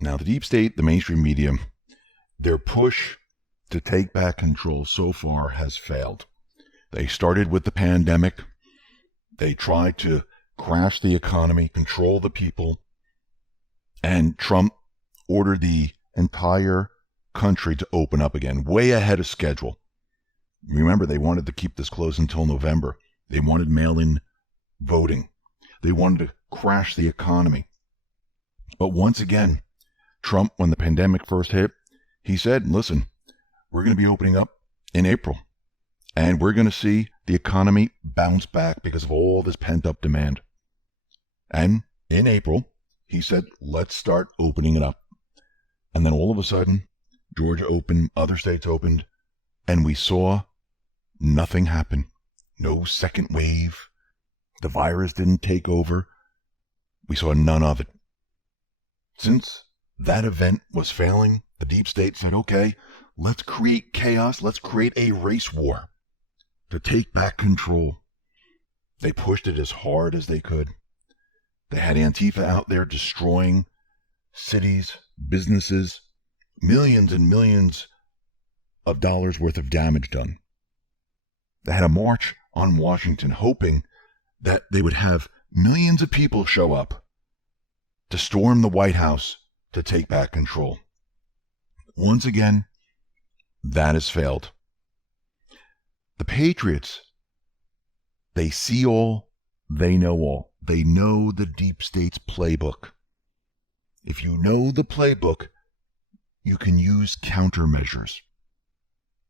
Now, the deep state, the mainstream media, their push to take back control so far has failed. They started with the pandemic. They tried to crash the economy, control the people, and Trump ordered the entire country to open up again, way ahead of schedule. Remember, they wanted to keep this closed until November. They wanted mail-in voting. They wanted to crash the economy. But once again, Trump, when the pandemic first hit, he said, listen, we're going to be opening up in April, and we're going to see the economy bounce back because of all this pent-up demand. And in April, he said, let's start opening it up. And then all of a sudden, Georgia opened, other states opened, and we saw nothing happen. No second wave. The virus didn't take over. We saw none of it. Since that event was failing, the deep state said, okay, let's create chaos. Let's create a race war to take back control. They pushed it as hard as they could. They had Antifa out there destroying cities, businesses, millions and millions of dollars worth of damage done. They had a march on Washington hoping that they would have millions of people show up to storm the White House to take back control. Once again, that has failed. The Patriots, they see all, they know all. They know the deep state's playbook. If you know the playbook, you can use countermeasures.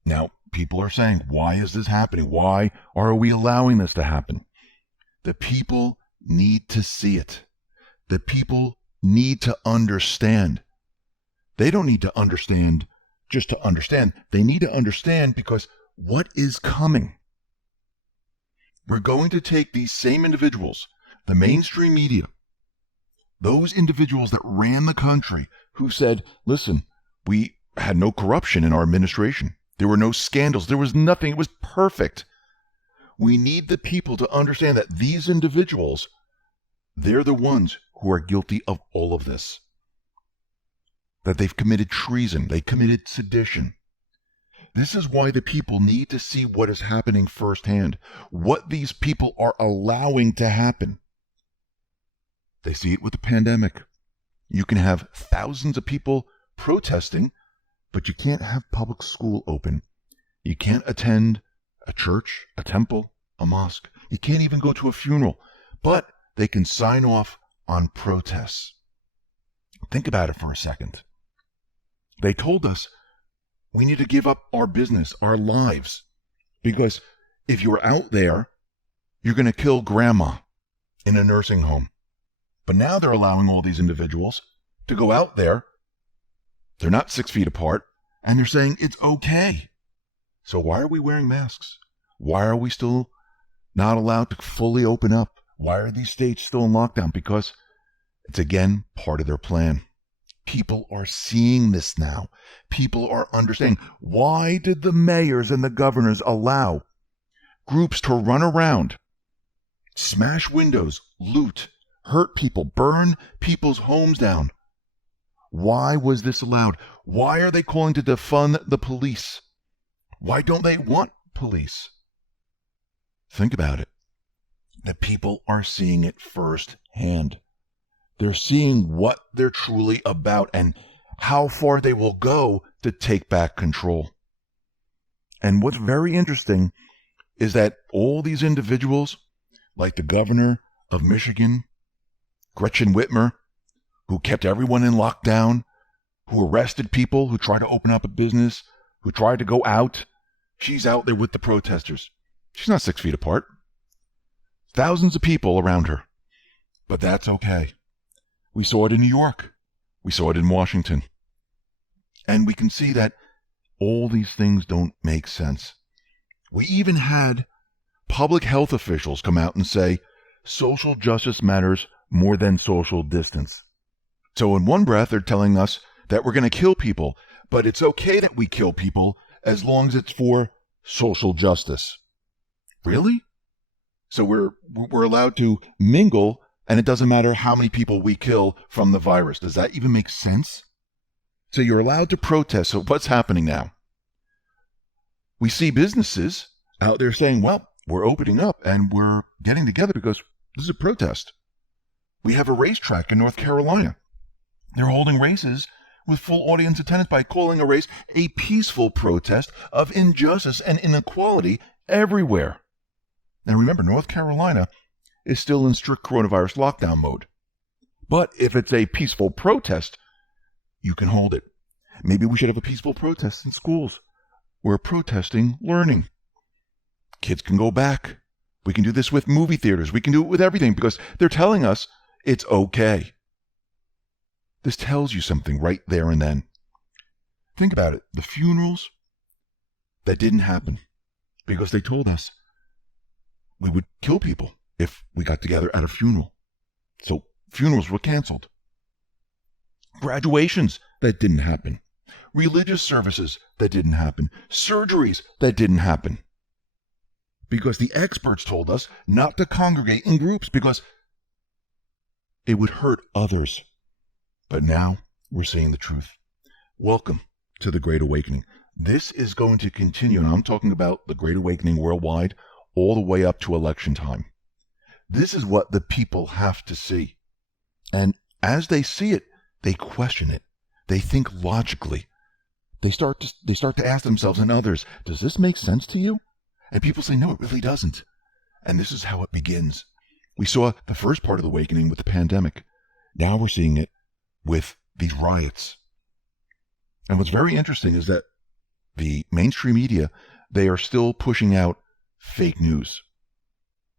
Now, people are saying, why is this happening? Why are we allowing this to happen? The people need to see it. The people need to understand. They don't need to understand just to understand. They need to understand because what is coming? We're going to take these same individuals, the mainstream media, those individuals that ran the country who said, listen, we had no corruption in our administration. There were no scandals. There was nothing. It was perfect. We need the people to understand that these individuals, they're the ones who are guilty of all of this. That they've committed treason. They committed sedition. This is why the people need to see what is happening firsthand, what these people are allowing to happen. They see it with the pandemic. You can have thousands of people protesting, but you can't have public school open. You can't attend a church, a temple, a mosque. You can't even go to a funeral, but they can sign off on protests. Think about it for a second. They told us we need to give up our business, our lives, because if you're out there, you're going to kill grandma in a nursing home. But now they're allowing all these individuals to go out there. They're not 6 feet apart, and they're saying it's okay. So why are we wearing masks? Why are we still not allowed to fully open up? Why are these states still in lockdown? Because it's, again, part of their plan. People are seeing this now. People are understanding. Why did the mayors and the governors allow groups to run around, smash windows, loot, hurt people, burn people's homes down? Why was this allowed? Why are they calling to defund the police? Why don't they want police? Think about it. The people are seeing it firsthand. They're seeing what they're truly about and how far they will go to take back control. And what's very interesting is that all these individuals, like the governor of Michigan, Gretchen Whitmer, who kept everyone in lockdown, who arrested people, who tried to open up a business, who tried to go out, she's out there with the protesters. She's not 6 feet apart. Thousands of people around her. But that's okay. We saw it in New York. We saw it in Washington. And we can see that all these things don't make sense. We even had public health officials come out and say, social justice matters more than social distance. So in one breath, they're telling us that we're going to kill people, but it's okay that we kill people as long as it's for social justice. Really? So we're allowed to mingle, and it doesn't matter how many people we kill from the virus. Does that even make sense? So you're allowed to protest. So what's happening now? We see businesses out there saying, well, we're opening up and we're getting together because this is a protest. We have a racetrack in North Carolina. They're holding races with full audience attendance by calling a race a peaceful protest of injustice and inequality everywhere. Now remember, North Carolina is still in strict coronavirus lockdown mode. But if it's a peaceful protest, you can hold it. Maybe we should have a peaceful protest in schools. We're protesting learning. Kids can go back. We can do this with movie theaters. We can do it with everything because they're telling us it's okay. This tells you something right there and then. Think about it. The funerals that didn't happen because they told us we would kill people if we got together at a funeral. So funerals were canceled. Graduations that didn't happen. Religious services that didn't happen. Surgeries that didn't happen. Because the experts told us not to congregate in groups because it would hurt others. But now we're seeing the truth. Welcome to the Great Awakening. This is going to continue, and I'm talking about the Great Awakening worldwide all the way up to election time. This is what the people have to see. And as they see it, they question it. They think logically. They start to ask themselves and others, does this make sense to you? And people say, no, it really doesn't. And this is how it begins. We saw the first part of the awakening with the pandemic. Now we're seeing it with these riots. And what's very interesting is that the mainstream media, they are still pushing out fake news.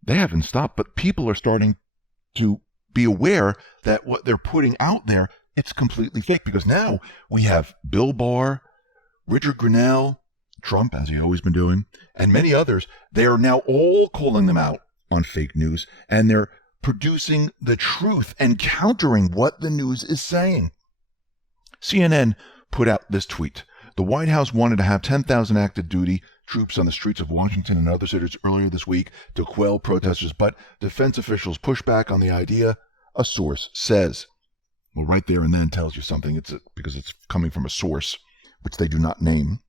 They haven't stopped, but people are starting to be aware that what they're putting out there, it's completely fake. Because now we have Bill Barr, Richard Grenell, Trump, as he's always been doing, and many others. They are now all calling them out on fake news, and they're producing the truth and countering what the news is saying. CNN put out this tweet. The White House wanted to have 10,000 active duty troops on the streets of Washington and other cities earlier this week to quell protesters, but defense officials pushed back on the idea, a source says. Well, right there and then tells you something. Because it's coming from a source, which they do not name.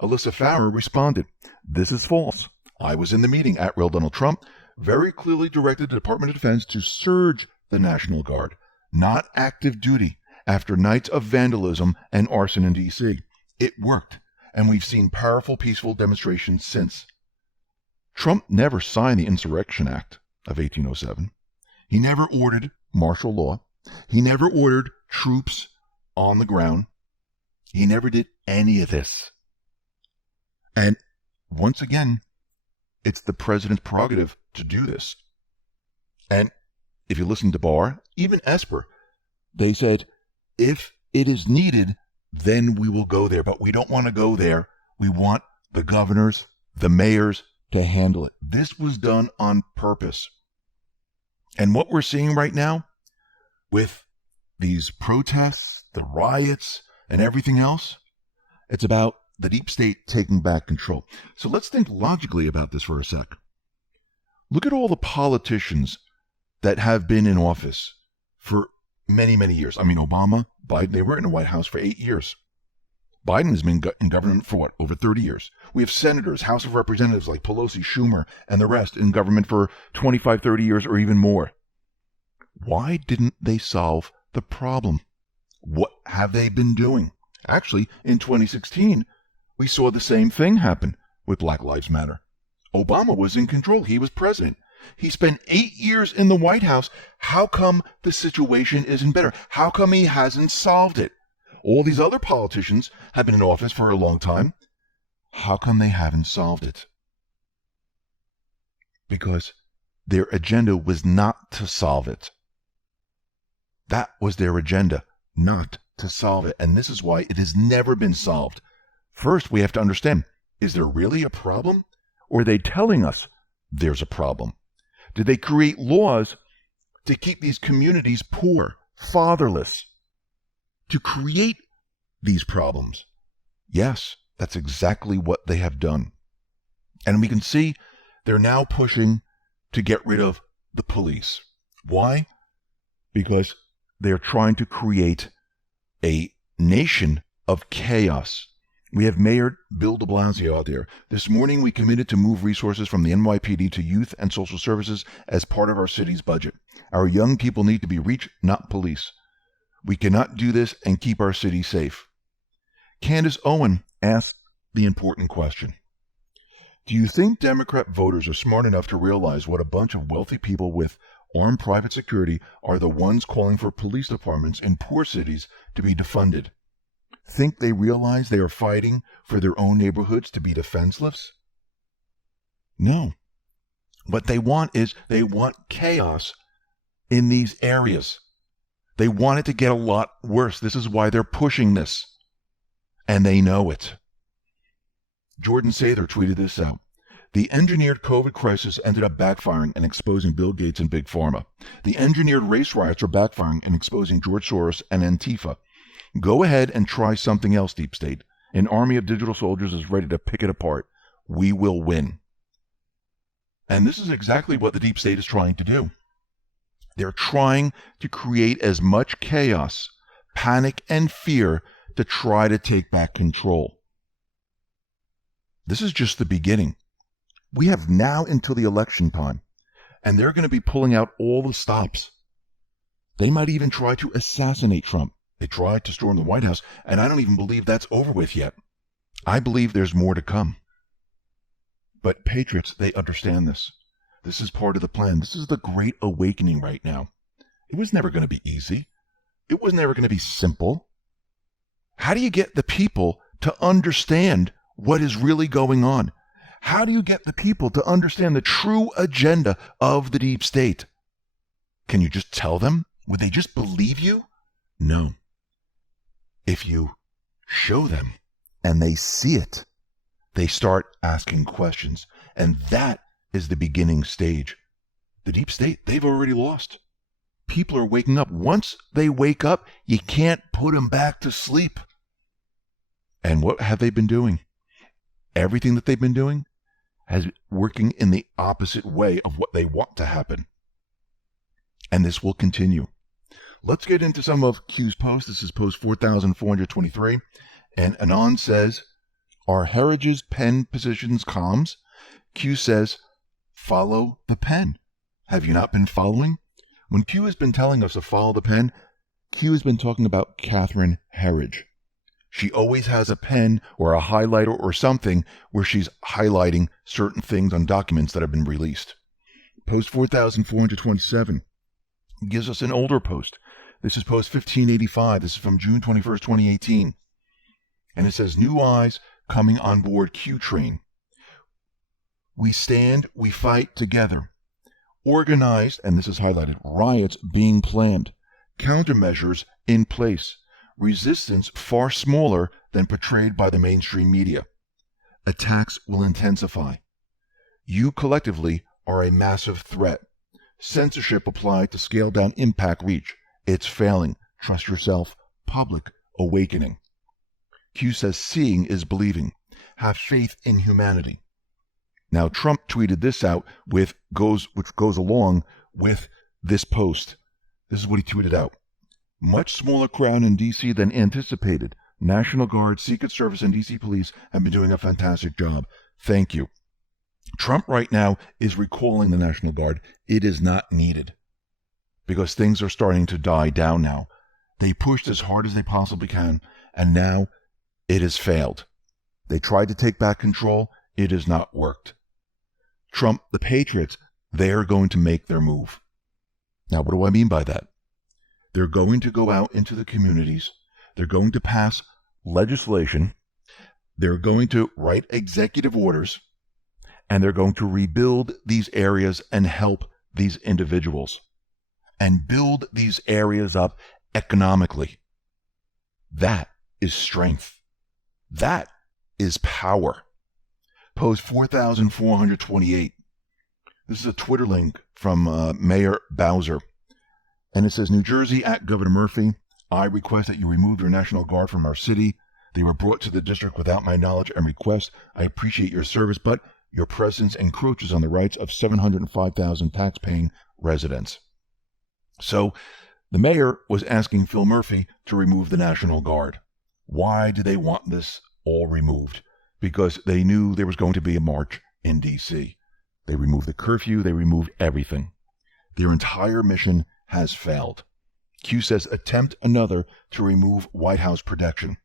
Alyssa Farrer responded, "This is false. I was in the meeting at Real Donald Trump, very clearly directed the Department of Defense to surge the National Guard, not active duty, after nights of vandalism and arson in D.C. It worked, and we've seen powerful, peaceful demonstrations since. Trump never signed the Insurrection Act of 1807. He never ordered martial law. He never ordered troops on the ground. He never did any of this. And once again, it's the president's prerogative to do this. And if you listen to Barr, even Esper, they said, if it is needed, then we will go there. But we don't want to go there. We want the governors, the mayors to handle it. This was done on purpose. And what we're seeing right now with these protests, the riots, and everything else, it's about the deep state taking back control. So let's think logically about this for a sec. Look at all the politicians that have been in office for many, many years. I mean, Obama, Biden, they were in the White House for 8 years. Biden has been in government for what? Over 30 years. We have senators, House of Representatives like Pelosi, Schumer, and the rest in government for 25, 30 years or even more. Why didn't they solve the problem? What have they been doing? Actually, in 2016, we saw the same thing happen with Black Lives Matter. Obama was in control. He was president. He spent 8 years in the White House. How come the situation isn't better? How come he hasn't solved it? All these other politicians have been in office for a long time. How come they haven't solved it? Because their agenda was not to solve it. That was their agenda, not to solve it. And this is why it has never been solved. First, we have to understand, is there really a problem? Or are they telling us there's a problem? Did they create laws to keep these communities poor, fatherless, to create these problems? Yes, that's exactly what they have done. And we can see they're now pushing to get rid of the police. Why? Because they're trying to create a nation of chaos. We have Mayor Bill de Blasio out there. This morning, we committed to move resources from the NYPD to youth and social services as part of our city's budget. Our young people need to be reached, not police. We cannot do this and keep our city safe. Candace Owen asked the important question. Do you think Democrat voters are smart enough to realize what a bunch of wealthy people with armed private security are the ones calling for police departments in poor cities to be defunded? Think they realize they are fighting for their own neighborhoods to be defenseless? No. What they want is they want chaos in these areas. They want it to get a lot worse. This is why they're pushing this. And they know it. Jordan Sather tweeted this out. The engineered COVID crisis ended up backfiring and exposing Bill Gates and Big Pharma. The engineered race riots are backfiring and exposing George Soros and Antifa. Go ahead and try something else, Deep State. An army of digital soldiers is ready to pick it apart. We will win. And this is exactly what the Deep State is trying to do. They're trying to create as much chaos, panic, and fear to try to take back control. This is just the beginning. We have now until the election time, and they're going to be pulling out all the stops. They might even try to assassinate Trump. They tried to storm the White House, and I don't even believe that's over with yet. I believe there's more to come. But patriots, they understand this. This is part of the plan. This is the great awakening right now. It was never going to be easy. It was never going to be simple. How do you get the people to understand what is really going on? How do you get the people to understand the true agenda of the deep state? Can you just tell them? Would they just believe you? No. If you show them and they see it, they start asking questions. And that is the beginning stage. The deep state, they've already lost. People are waking up. Once they wake up, you can't put them back to sleep. And what have they been doing? Everything that they've been doing has working in the opposite way of what they want to happen. And this will continue. Let's get into some of Q's posts. This is post 4,423. And Anon says, are Heritage's pen positions comms? Q says, follow the pen. Have you not been following? When Q has been telling us to follow the pen, Q has been talking about Catherine Herridge. She always has a pen or a highlighter or something where she's highlighting certain things on documents that have been released. Post 4,427 gives us an older post. This is post 1585. This is from June 21st, 2018. And it says, new eyes coming on board Q train. We stand, we fight together. Organized, and this is highlighted, riots being planned. Countermeasures in place. Resistance far smaller than portrayed by the mainstream media. Attacks will intensify. You collectively are a massive threat. Censorship applied to scale down impact reach. It's failing. Trust yourself. Public awakening. Q says seeing is believing. Have faith in humanity. Now Trump tweeted this out which goes along with this post. This is what he tweeted out. Much smaller crowd in D.C. than anticipated. National Guard, Secret Service, and D.C. Police have been doing a fantastic job. Thank you. Trump right now is recalling the National Guard. It is not needed because things are starting to die down now. They pushed as hard as they possibly can, and now it has failed. They tried to take back control. It has not worked. Trump, the Patriots, they are going to make their move. Now, what do I mean by that? They're going to go out into the communities. They're going to pass legislation. They're going to write executive orders. And they're going to rebuild these areas and help these individuals. And build these areas up economically. That is strength. That is power. Post 4,428. This is a Twitter link from Mayor Bowser. And it says, New Jersey at Governor Murphy, I request that you remove your National Guard from our city. They were brought to the district without my knowledge and request. I appreciate your service, but Your presence encroaches on the rights of 705,000 tax-paying residents. So the mayor was asking Phil Murphy to remove the National Guard. Why do they want this all removed? Because they knew there was going to be a march in D.C. They removed the curfew. They removed everything. Their entire mission has failed. Q says, attempt another to remove White House protection.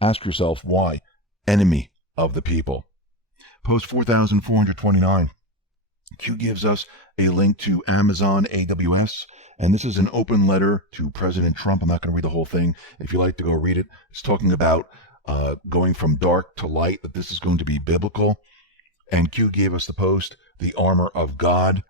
Ask yourself why. Enemy of the people. Post 4429. Q gives us a link to Amazon AWS, and this is an open letter to President Trump. I'm not going to read the whole thing. If you like to go read it, it's talking about going from dark to light, that this is going to be biblical. And Q gave us the post, the armor of God.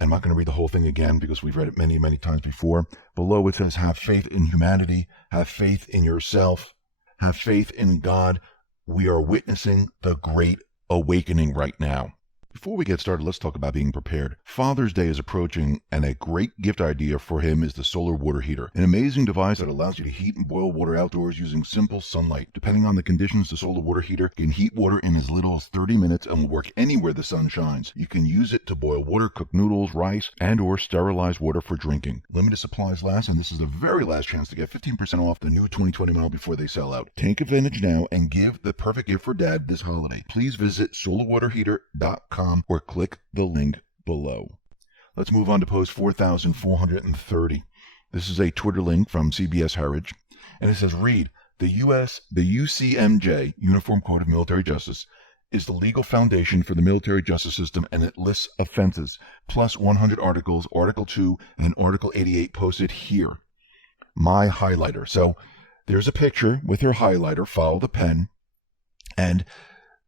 I'm not going to read the whole thing again because we've read it many, many times before. Below it says, have faith in humanity, have faith in yourself, have faith in God. We are witnessing the great awakening right now. Before we get started, let's talk about being prepared. Father's Day is approaching, and a great gift idea for him is the solar water heater, an amazing device that allows you to heat and boil water outdoors using simple sunlight. Depending on the conditions, the solar water heater can heat water in as little as 30 minutes and will work anywhere the sun shines. You can use it to boil water, cook noodles, rice, and or sterilize water for drinking. Limited supplies last, and this is the very last chance to get 15% off the new 2020 model before they sell out. Take advantage now and give the perfect gift for dad this holiday. Please visit solarwaterheater.com or click the link below. Let's move on to post 4430. This is a Twitter link from CBS Heritage, and it says, read, the UCMJ, Uniform Code of Military Justice, is the legal foundation for the military justice system, and it lists offenses, plus 100 articles, Article 2 and Article 88 posted here. My highlighter. So there's a picture with her highlighter, follow the pen, and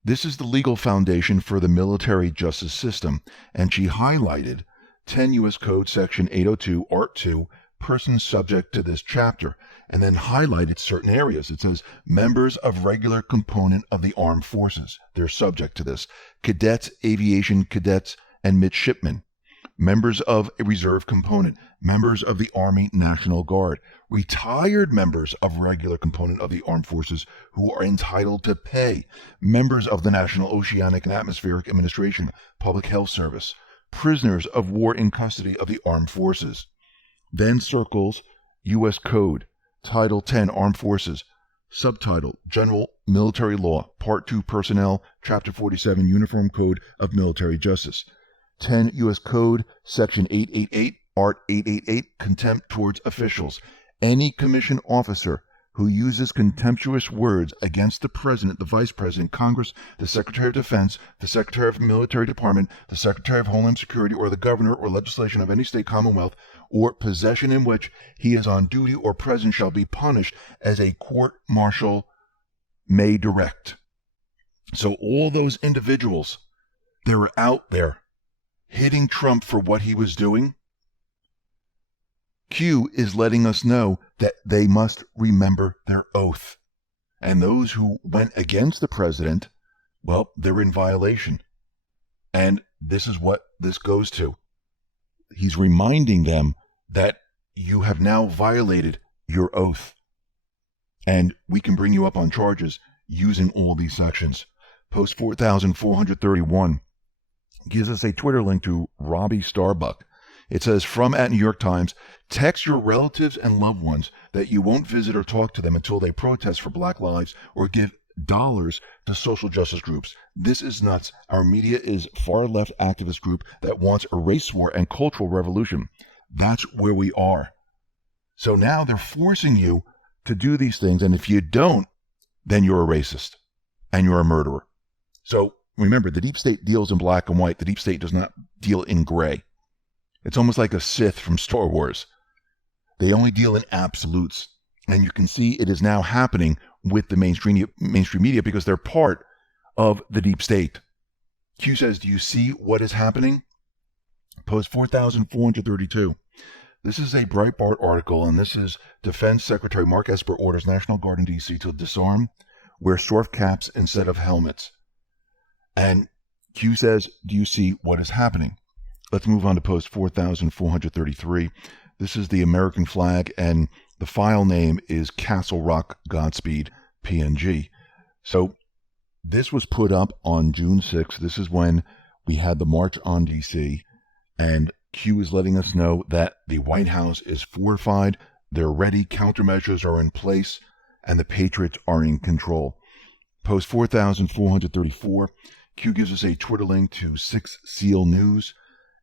this is the legal foundation for the military justice system, and she highlighted 10 U.S. Code Section 802, Art 2, persons subject to this chapter, and then highlighted certain areas. It says, members of regular component of the armed forces, they're subject to this. Cadets, aviation cadets, and midshipmen. Members of a reserve component, members of the Army National Guard, retired members of regular component of the armed forces who are entitled to pay, members of the National Oceanic and Atmospheric Administration, Public Health Service, prisoners of war in custody of the armed forces. Then circles U.S. Code, Title 10, Armed Forces, Subtitle, General Military Law, Part 2, Personnel, Chapter 47, Uniform Code of Military Justice. 10 U.S. Code, Section 888, Art 888, Contempt towards officials. Any commissioned officer who uses contemptuous words against the President, the Vice President, Congress, the Secretary of Defense, the Secretary of the Military Department, the Secretary of Homeland Security, or the Governor or legislation of any state, commonwealth, or possession in which he is on duty or present shall be punished as a court-martial may direct. So all those individuals, they were out there hitting Trump for what he was doing. Q is letting us know that they must remember their oath. And those who went against the president, well, they're in violation. And this is what this goes to. He's reminding them that you have now violated your oath. And we can bring you up on charges using all these sections. Post 4431 gives us a Twitter link to Robbie Starbuck. It says, from at New York Times, text your relatives and loved ones that you won't visit or talk to them until they protest for Black lives or give dollars to social justice groups. This is nuts. Our media is far-left activist group that wants a race war and cultural revolution. That's where we are. So now they're forcing you to do these things, and if you don't, then you're a racist and you're a murderer. So remember, the deep state deals in black and white. The deep state does not deal in gray. It's almost like a Sith from Star Wars. They only deal in absolutes. And you can see it is now happening with the mainstream media because they're part of the deep state. Q says, do you see what is happening? Post 4432. This is a Breitbart article, and this is Defense Secretary Mark Esper orders National Guard in D.C. to disarm, wear surf caps instead of helmets. And Q says, do you see what is happening? Let's move on to post 4433. This is the American flag, and the file name is Castle Rock Godspeed PNG. So This was put up on June 6th. This is when we had the March on D.C., and Q is letting us know that the White House is fortified, they're ready, countermeasures are in place, and the Patriots are in control. Post 4,434, Q gives us a Twitter link to 6 Seal News,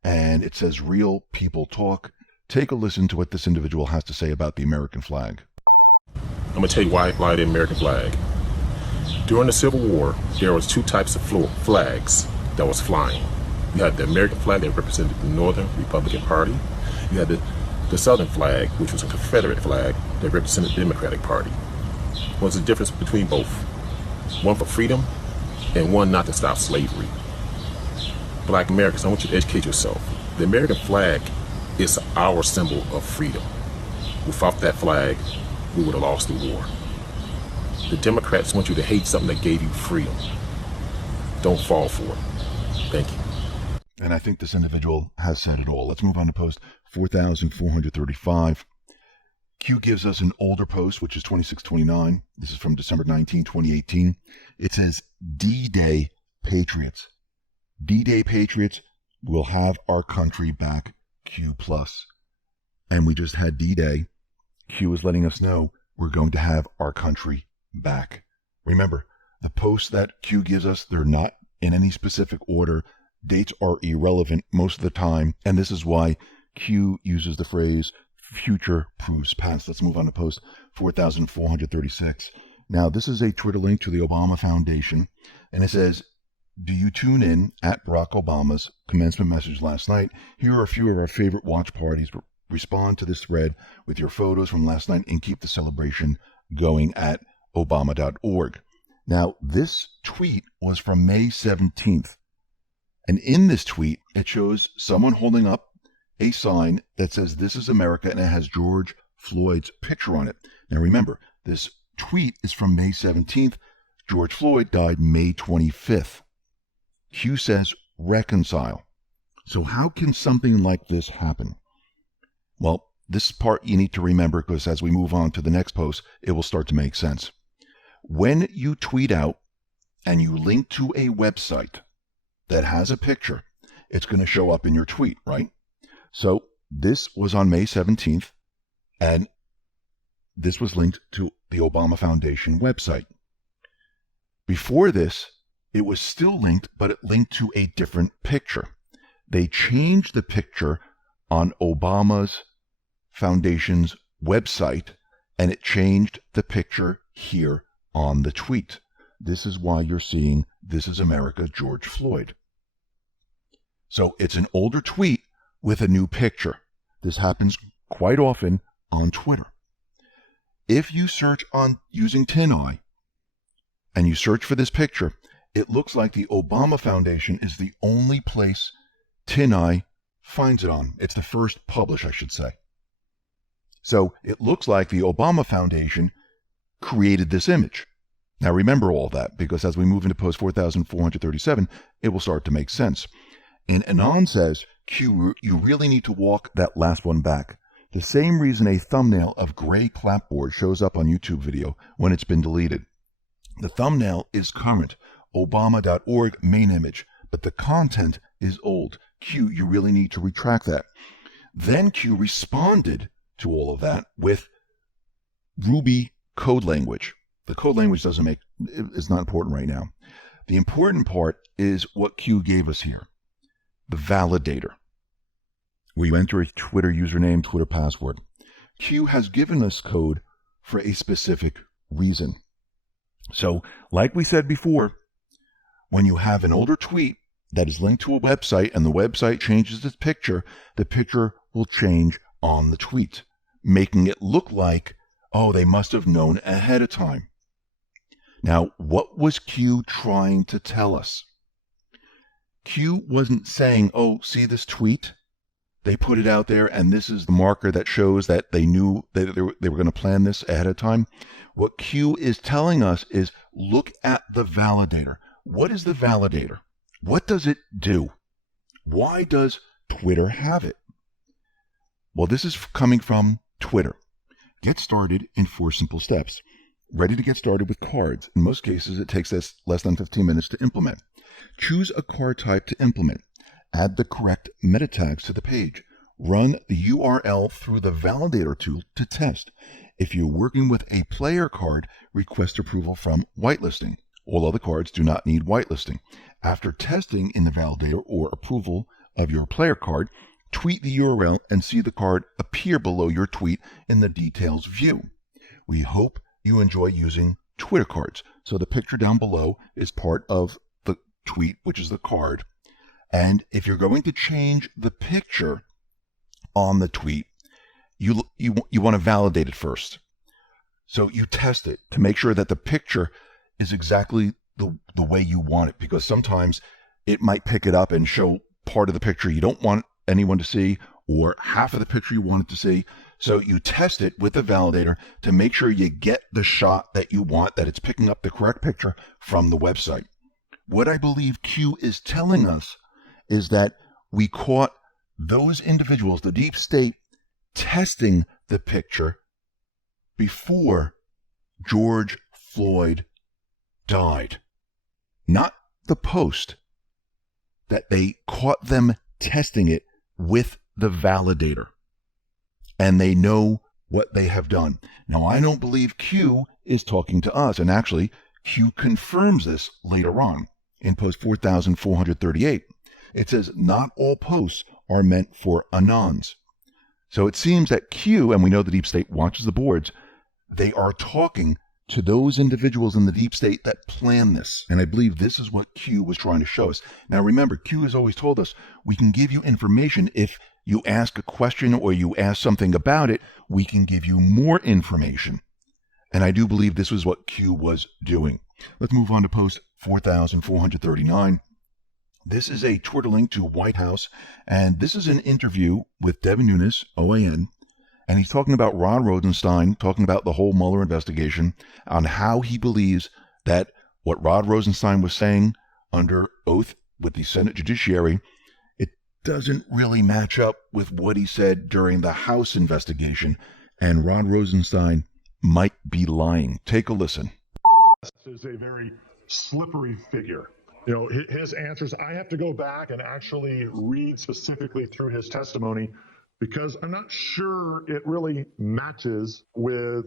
and it says, "Real people talk." Take a listen to what this individual has to say about the American flag. I'm going to tell you why the American flag. During the Civil War, there was 2 types of flags that was flying. You had the American flag that represented the Northern Republican Party. You had the Southern flag, which was a Confederate flag that represented the Democratic Party. What's the difference between both? One for freedom and one not to stop slavery. Black Americans, I want you to educate yourself. The American flag is our symbol of freedom. Without that flag, we would have lost the war. The Democrats want you to hate something that gave you freedom. Don't fall for it. Thank you. And I think this individual has said it all. Let's move on to post 4,435. Q gives us an older post, which is 2629. This is from December 19, 2018. It says, D-Day Patriots. D-Day Patriots will have our country back, Q+. And we just had D-Day. Q is letting us know we're going to have our country back. Remember, the posts that Q gives us, they're not in any specific order. Dates are irrelevant most of the time, and this is why Q uses the phrase future proves past. Let's move on to post 4,436. Now, this is a Twitter link to the Obama Foundation, and it says, "Do you tune in at Barack Obama's commencement message last night? Here are a few of our favorite watch parties. Respond to this thread with your photos from last night and keep the celebration going at obama.org. Now, this tweet was from May 17th. And in this tweet, it shows someone holding up a sign that says, "This is America," and it has George Floyd's picture on it. Now, remember, this tweet is from May 17th. George Floyd died May 25th. Q says, reconcile. So how can something like this happen? Well, this part you need to remember, because as we move on to the next post, it will start to make sense. When you tweet out and you link to a website that has a picture, it's going to show up in your tweet, right? So this was on May 17th, and this was linked to the Obama Foundation website. Before this, it was still linked, but it linked to a different picture. They changed the picture on Obama's Foundation's website, and it changed the picture here on the tweet. This is why you're seeing "This is America, George Floyd." So it's an older tweet with a new picture. This happens quite often on Twitter. If you search on using TinEye and you search for this picture, it looks like the Obama Foundation is the only place TinEye finds it on. It's the first publish, I should say. So it looks like the Obama Foundation created this image. Now remember all that, because as we move into post 4,437, it will start to make sense. And Anon says, "Q, you really need to walk that last one back. The same reason a thumbnail of gray clapboard shows up on YouTube video when it's been deleted. The thumbnail is current, obama.org main image, but the content is old. Q, you really need to retract that." Then Q responded to all of that with Ruby code language. The code language is not important right now. The important part is what Q gave us here. The validator, where you enter a Twitter username, Twitter password. Q has given us code for a specific reason. So, like we said before, when you have an older tweet that is linked to a website and the website changes its picture, the picture will change on the tweet, making it look like, oh, they must have known ahead of time. Now, what was Q trying to tell us? Q wasn't saying, oh, see this tweet? They put it out there, and this is the marker that shows that they knew that they were going to plan this ahead of time. What Q is telling us is, look at the validator. What is the validator? What does it do? Why does Twitter have it? Well, this is coming from Twitter. Get started in 4 simple steps. ready to get started with cards. In most cases, it takes us less than 15 minutes to implement. Choose a card type to implement. Add the correct meta tags to the page. Run the URL through the validator tool to test. If you're working with a player card, request approval from whitelisting. All other cards do not need whitelisting. After testing in the validator or approval of your player card, tweet the URL and see the card appear below your tweet in the details view. We hope you enjoy using Twitter cards. So the picture down below is part of the tweet, which is the card. And if you're going to change the picture on the tweet, you want to validate it first. So you test it to make sure that the picture is exactly the way you want it, because sometimes it might pick it up and show part of the picture you don't want anyone to see, or half of the picture you want it to see. So you test it with the validator to make sure you get the shot that you want, that it's picking up the correct picture from the website. What I believe Q is telling us is that we caught those individuals, the deep state, testing the picture before George Floyd died. Not the post. That they caught them testing it with the validator. And they know what they have done. Now, I don't believe Q is talking to us. And actually, Q confirms this later on in post 4438. It says, not all posts are meant for anons. So it seems that Q, and we know the deep state watches the boards, they are talking to those individuals in the deep state that plan this. And I believe this is what Q was trying to show us. Now remember, Q has always told us we can give you information if you ask a question or you ask something about it, we can give you more information. And I do believe this was what Q was doing. Let's move on to post 4439. This is a Twitter link to White House, and this is an interview with Devin Nunes, OAN, and he's talking about Rod Rosenstein, talking about the whole Mueller investigation, on how he believes that what Rod Rosenstein was saying under oath with the Senate Judiciary, it doesn't really match up with what he said during the House investigation, and Rod Rosenstein might be lying. Take a listen. This is a very slippery figure. You know, his answers, I have to go back and actually read specifically through his testimony because I'm not sure it really matches with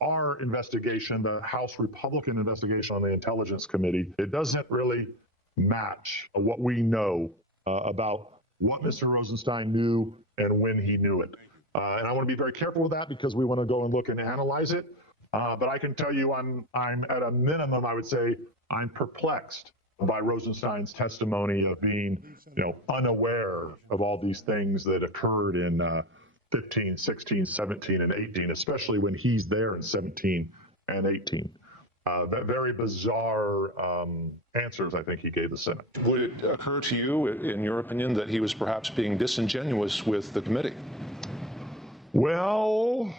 our investigation, the House Republican investigation on the Intelligence Committee. It doesn't really match what we know about what Mr. Rosenstein knew and when he knew it. And I want to be very careful with that because we want to go and look and analyze it. But I can tell you I'm at a minimum, I would say, I'm perplexed by Rosenstein's testimony of being, unaware of all these things that occurred in 15, 16, 17, and 18, especially when he's there in 17 and 18. That very bizarre answers I think he gave the Senate. Would it occur to you, in your opinion, that he was perhaps being disingenuous with the committee? Well,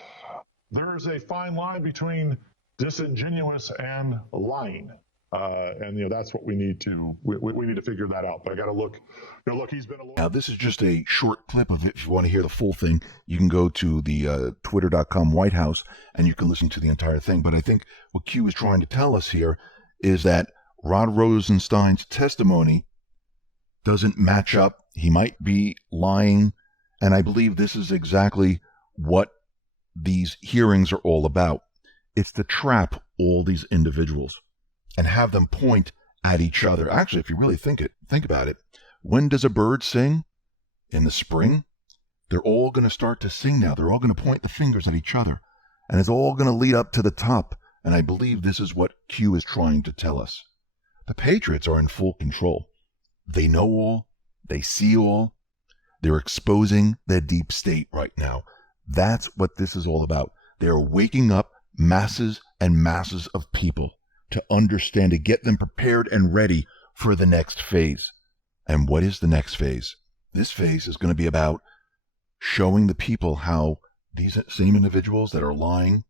there's a fine line between disingenuous and lying. And that's what we need to figure that out. But I got to look. He's been a lawyer. Now, this is just a short clip of it. If you want to hear the full thing, you can go to the twitter.com White House and you can listen to the entire thing. But I think what Q is trying to tell us here is that Rod Rosenstein's testimony doesn't match up. He might be lying. And I believe this is exactly what these hearings are all about. It's to trap all these individuals and have them point at each other. Actually, if you really think about it, when does a bird sing? In the spring? They're all going to start to sing now. They're all going to point the fingers at each other. And it's all going to lead up to the top. And I believe this is what Q is trying to tell us. The Patriots are in full control. They know all. They see all. They're exposing the deep state right now. That's what this is all about. They're waking up masses and masses of people to understand, to get them prepared and ready for the next phase. And what is the next phase? This phase is going to be about showing the people how these same individuals that are lying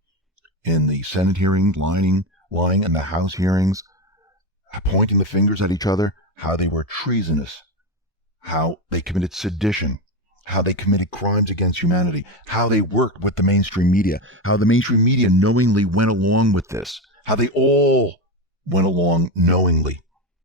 in the Senate hearing, lying in the House hearings, pointing the fingers at each other, how they were treasonous, how they committed sedition, how they committed crimes against humanity, how they worked with the mainstream media, how the mainstream media knowingly went along with this, how they all went along knowingly.